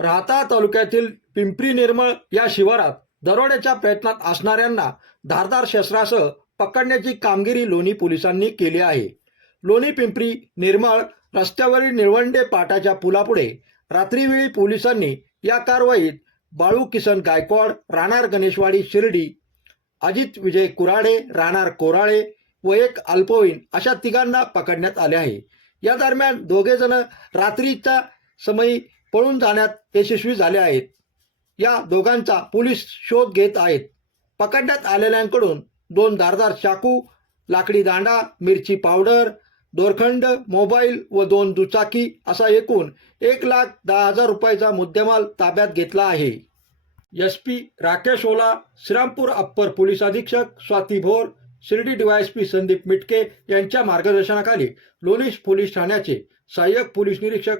राहता तालुक्यातील पिंपरी निर्मळ या शिवारात दरोड्याच्या प्रयत्नात असणाऱ्यांना धारदार शस्त्रासह पकडण्याची कामगिरी लोणी पोलिसांनी केली आहे. लोणी पिंपरी निर्मळ रस्त्यावरील निळवंडे पाटाच्या पुलापुढे रात्रीवेळी पोलिसांनी या कारवाईत बाळू किसन गायकवाड राहणार गणेशवाडी शिर्डी अजित विजय कुराडे राहणार कोराळे व एक अल्पवयीन अशा तिघांना पकडण्यात आले आहे. या दरम्यान दोघे जण रात्रीच्या समयी पळून जाण्यात यशस्वी झाले आहेत. या दोघांचा पोलीस शोध घेत आहेत. पकडण्यात आलेल्यांकडून दोन धारदार चाकू लाकडी दांडा मिरची पावडर दोरखंड मोबाईल व दोन दुचाकी असा एकूण एक लाख दहा हजार रुपयाचा मुद्देमाल ताब्यात घेतला आहे. S P Rakesh Ola Shrirampur upper police अधीक्षक स्वाती भोर शिर्डी डीवायएसपी संदीप मिटके यांच्या मार्गदर्शनाखाली लोणीस पोलीस ठाण्याचे सहाय्यक पोलीस निरीक्षक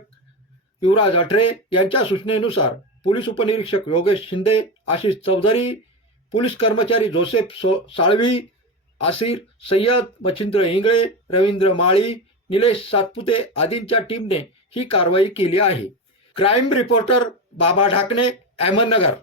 युवराज अठरे यांच्या सूचनेनुसार पोलीस उपनिरीक्षक योगेश शिंदे आशिष चौधरी पोलीस कर्मचारी जोसेफ सो साळवी आसिर सय्यद मच्छिंद्र इंगळे रवींद्र माळी निलेश सातपुते आदींच्या टीमने ही कारवाई केली आहे. क्राईम रिपोर्टर बाबा ढाकणे अहमदनगर.